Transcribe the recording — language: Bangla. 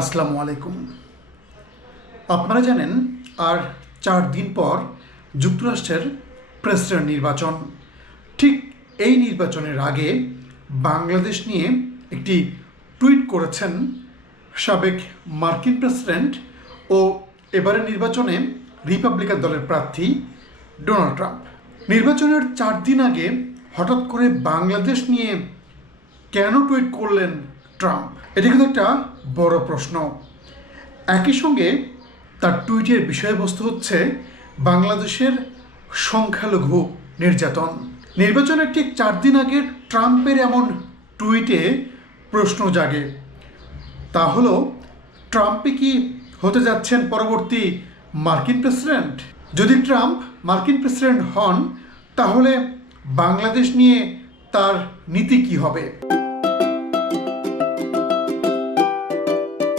আসসালামু আলাইকুম। আপনারা জানেন, আর চার দিন পর যুক্তরাষ্ট্রের প্রেসিডেন্ট নির্বাচন। ঠিক এই নির্বাচনের আগে বাংলাদেশ নিয়ে একটি টুইট করেছেন সাবেক মার্কিন প্রেসিডেন্ট ও এবারের নির্বাচনে রিপাবলিকান দলের প্রার্থী ডোনাল্ড ট্রাম্প। নির্বাচনের চার দিন আগে হঠাৎ করে বাংলাদেশ নিয়ে কেন টুইট করলেন ট্রাম্প। এটা কিন্তু একটা বড় প্রশ্ন। একই সঙ্গে তার টুইটের বিষয়বস্তু হচ্ছে বাংলাদেশের সংখ্যালঘু নির্যাতন। নির্বাচনের ঠিক চার দিন আগে ট্রাম্পের এমন টুইটে প্রশ্ন জাগে। তা হলো, ট্রাম্পে কি হতে যাচ্ছেন পরবর্তী মার্কিন প্রেসিডেন্ট? যদি ট্রাম্প মার্কিন প্রেসিডেন্ট হন, তাহলে বাংলাদেশ নিয়ে তার নীতি কি হবে?